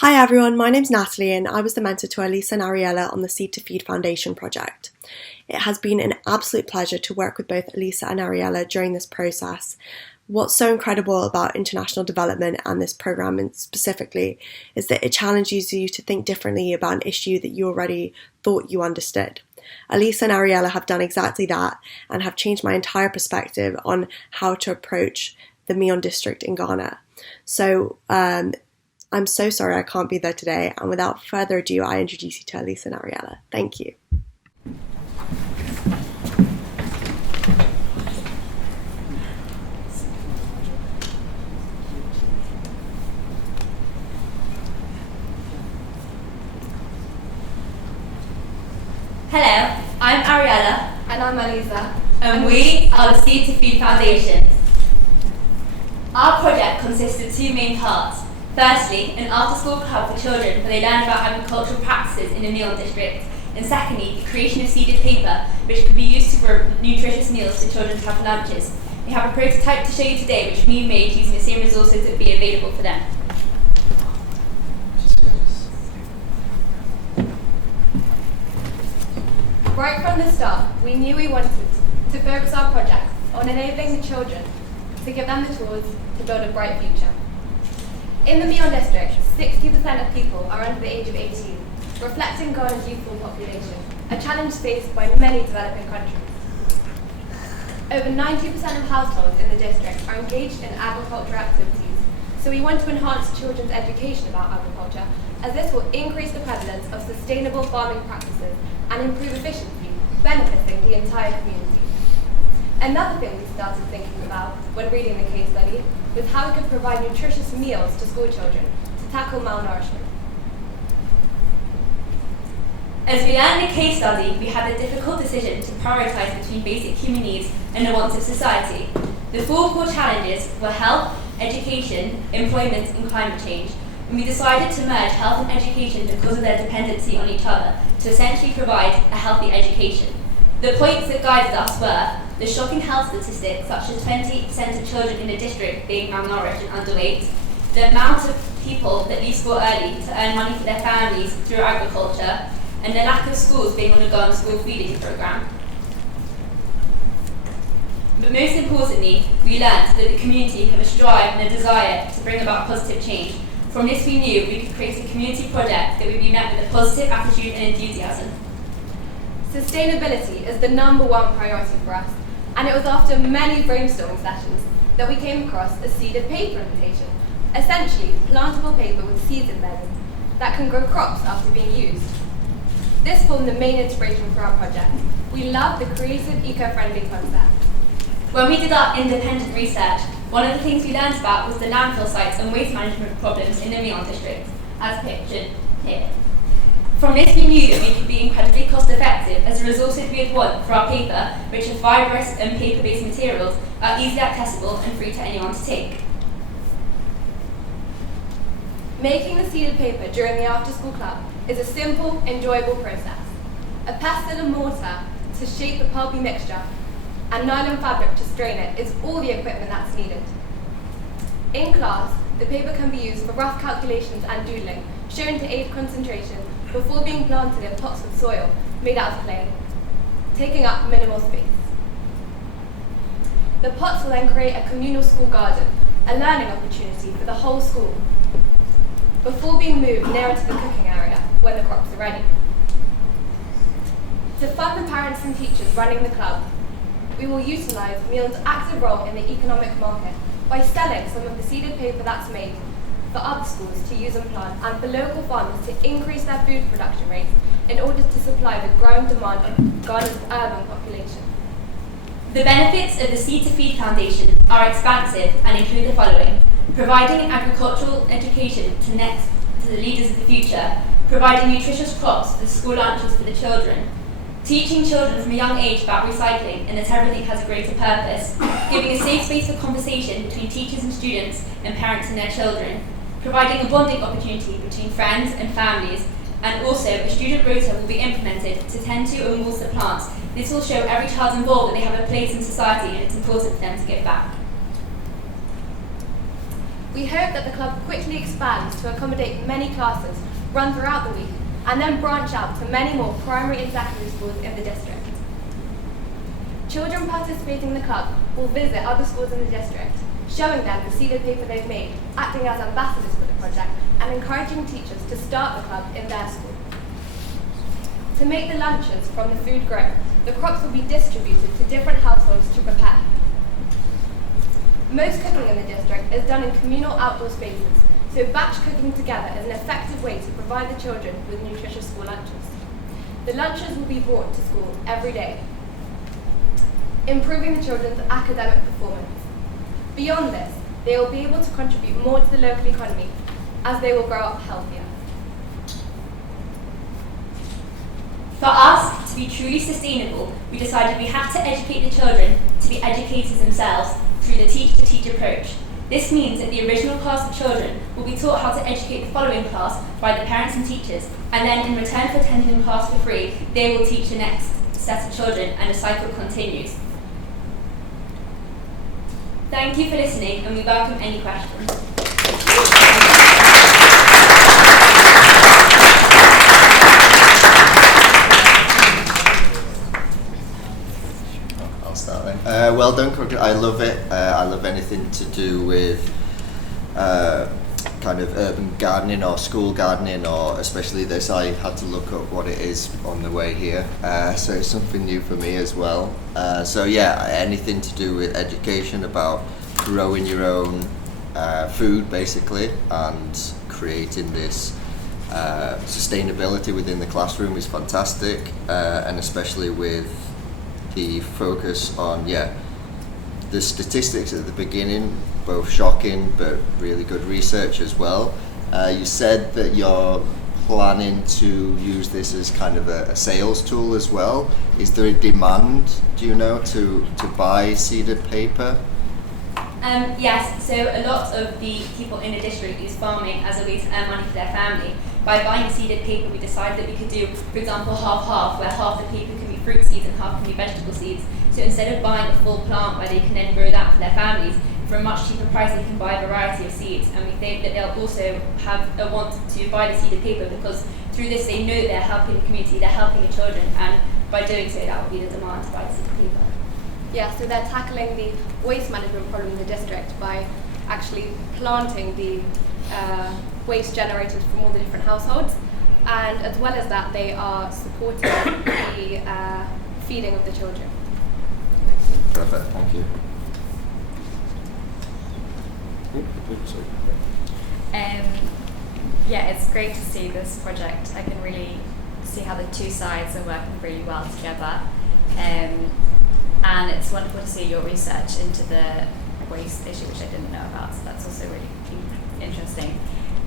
Hi everyone, my name's Natalie and I was the mentor to Elisa and Ariella on the Seed to Feed Foundation project. It has been an absolute pleasure to work with both Elisa and Ariella during this process. What's so incredible about international development and this program specifically is that it challenges you to think differently about an issue that you already thought you understood. Elisa and Ariella have done exactly that and have changed my entire perspective on how to approach the Mion district in Ghana. So, I'm so sorry I can't be there today, and without further ado, I introduce you to Elisa and Ariella. Thank you. Hello, I'm Ariella. And I'm Elisa. And we are the Seed to Feed Foundation. Our project consists of two main parts. Firstly, an after-school club for children where they learn about agricultural practices in the Mion district. And secondly, the creation of seeded paper, which can be used to grow nutritious meals for children to have lunches. We have a prototype to show you today, which we made using the same resources that would be available for them. Right from the start, we knew we wanted to focus our project on enabling the children to give them the tools to build a bright future. In the Mion district, 60% of people are under the age of 18, reflecting Ghana's youthful population, a challenge faced by many developing countries. Over 90% of households in the district are engaged in agricultural activities, so we want to enhance children's education about agriculture, as this will increase the prevalence of sustainable farming practices and improve efficiency, benefiting the entire community. Another thing we started thinking about when reading the case study was how we could provide nutritious meals to school children to tackle malnourishment. As we learned in the case study, we had the difficult decision to prioritise between basic human needs and the wants of society. The four core challenges were health, education, employment and climate change, and we decided to merge health and education because of their dependency on each other to essentially provide a healthy education. The points that guided us were the shocking health statistics, such as 20% of children in the district being malnourished and underweight, the amount of people that leave school early to earn money for their families through agriculture, and the lack of schools being on a Ghana school feeding programme. But most importantly, we learned that the community have a strive and a desire to bring about positive change. From this we knew we could create a community project that would be met with a positive attitude and enthusiasm. Sustainability is the #1 priority for us, and it was after many brainstorming sessions that we came across a seeded paper invitation, essentially plantable paper with seeds embedded that can grow crops after being used. This formed the main inspiration for our project. We love the creative, eco-friendly concept. When we did our independent research, one of the things we learned about was the landfill sites and waste management problems in the Mion district, as pictured here. From this we knew that we could be incredibly cost effective as the resources we would want for our paper, which are fibrous and paper-based materials, are easily accessible and free to anyone to take. Making the seeded paper during the after-school club is a simple, enjoyable process. A pestle and mortar to shape the pulpy mixture and nylon fabric to strain it is all the equipment that's needed. In class, the paper can be used for rough calculations and doodling, shown to aid concentration before being planted in pots with soil made out of clay, taking up minimal space. The pots will then create a communal school garden, a learning opportunity for the whole school, before being moved nearer to the cooking area when the crops are ready. To fund the parents and teachers running the club, we will utilise Mion's active role in the economic market by selling some of the seeded paper that's made for other schools to use and plant, and for local farmers to increase their food production rates in order to supply the growing demand of Ghana's urban population. The benefits of the Seed to Feed Foundation are expansive and include the following: providing agricultural education to the leaders of the future, providing nutritious crops for the school lunches for the children, teaching children from a young age about recycling and that everything has a greater purpose, giving a safe space for conversation between teachers and students and parents and their children, providing a bonding opportunity between friends and families, and also a student rota will be implemented to tend to and water plants. This will show every child involved that they have a place in society and it's important for them to give back. We hope that the club quickly expands to accommodate many classes run throughout the week and then branch out to many more primary and secondary schools in the district. Children participating in the club will visit other schools in the district, showing them the seeded paper they've made, acting as ambassadors for the project, and encouraging teachers to start the club in their school. To make the lunches from the food grown, the crops will be distributed to different households to prepare. Most cooking in the district is done in communal outdoor spaces, so batch cooking together is an effective way to provide the children with nutritious school lunches. The lunches will be brought to school every day, improving the children's academic performance. Beyond this, they will be able to contribute more to the local economy as they will grow up healthier. For us to be truly sustainable, we decided we have to educate the children to be educators themselves through the teach-to-teach approach. This means that the original class of children will be taught how to educate the following class by the parents and teachers, and then in return for attending the class for free, they will teach the next set of children, and the cycle continues. Thank you for listening, and we welcome any questions. I'll start then. Well done, I love it. I love anything to do with kind of urban gardening or school gardening, or especially this. I had to look up what it is on the way here, so it's something new for me as well. So yeah, anything to do with education about growing your own food basically, and creating this sustainability within the classroom is fantastic, and especially with the focus on the statistics at the beginning, both shocking but really good research as well. You said that you're planning to use this as kind of a sales tool as well. Is there a demand, do you know, to buy seeded paper? Yes, so a lot of the people in the district use farming as a way to earn money for their family. By buying seeded paper, we decided that we could do, for example, half-half, where half the paper can be fruit seeds and half can be vegetable seeds. So instead of buying a full plant where they can then grow that for their families, for a much cheaper price they can buy a variety of seeds. And we think that they'll also have a want to buy the seeded paper, because through this they know they're helping the community, they're helping the children, and by doing so that will be the demand to buy the seeded paper. Yeah, so they're tackling the waste management problem in the district by actually planting the waste generated from all the different households, and as well as that they are supporting the feeding of the children. Perfect, thank you. Yeah, it's great to see this project. I can really see how the two sides are working really well together. And it's wonderful to see your research into the waste issue, which I didn't know about, so that's also really interesting.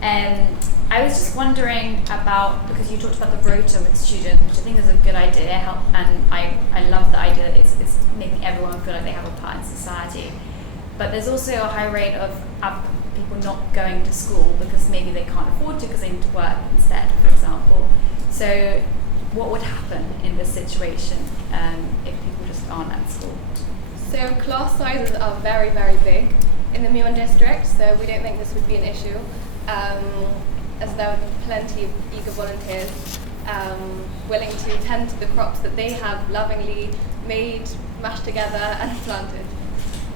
I was just wondering about, because you talked about the rota with students, which I think is a good idea, and I love the idea that it's making everyone feel like they have a part in society. But there's also a high rate of people not going to school because maybe they can't afford to, because they need to work instead, for example. So what would happen in this situation if people just aren't at school? So class sizes are very, very big in the Mion district, so we don't think this would be an issue, as there would be plenty of eager volunteers willing to tend to the crops that they have lovingly made, mashed together and planted.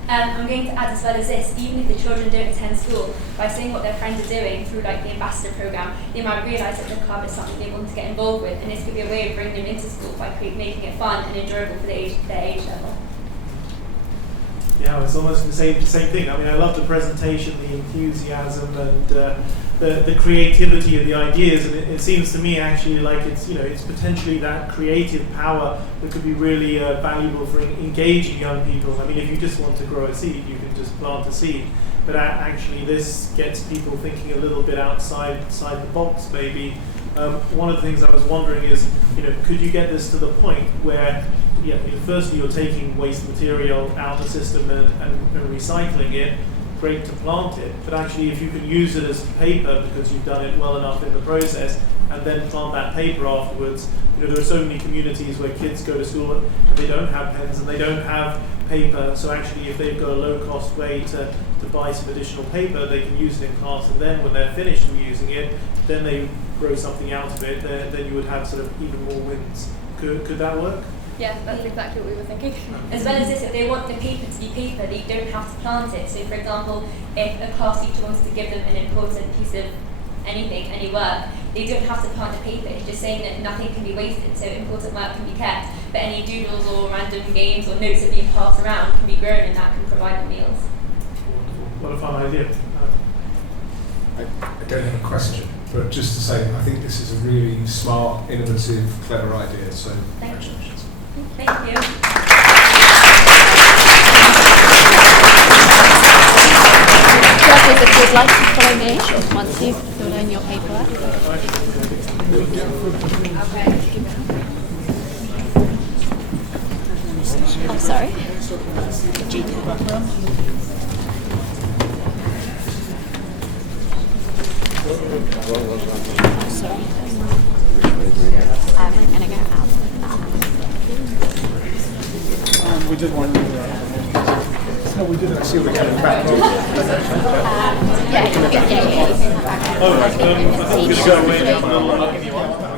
I'm going to add as well as this, even if the children don't attend school, by seeing what their friends are doing through like the ambassador program, they might realise that the club is something they want to get involved with, and this could be a way of bringing them into school by making it fun and enjoyable for their age level. Yeah, it's almost the same thing. I mean, I love the presentation, the enthusiasm, and the creativity of the ideas. And it seems to me actually like it's potentially that creative power that could be really valuable for engaging young people. I mean, if you just want to grow a seed, you can just plant a seed. But actually, this gets people thinking a little bit outside the box, maybe. One of the things I was wondering is, could you get this to the point where, firstly, you're taking waste material out of the system and recycling it, great to plant it, but actually if you can use it as paper because you've done it well enough in the process, and then plant that paper afterwards. There are so many communities where kids go to school and they don't have pens and they don't have paper. So actually, if they've got a low-cost way to buy some additional paper, they can use it in class, and then when they're finished using it, then they grow something out of it. Then you would have sort of even more wins. Could that work? Yeah, that's exactly what we were thinking. As well as this, if they want the paper to be paper, they don't have to plant it. So, for example, if a class teacher wants to give them an important piece of anything, any work, they don't have to plant the paper. It's just saying that nothing can be wasted, so important work can be kept, but any doodles or random games or notes that are being passed around can be grown, and that can provide them meals. What a fun idea. I don't have a question, but just to say, I think this is a really smart, innovative, clever idea, so congratulations. Thank you. Judges, if you'd like to follow me once you've filled in your paperwork. Oh, sorry. Oh, sorry. I'm going to go out. We did one. No, we didn't see we came back. Yeah. Oh, right. I think we're going to go away. I'll give you one.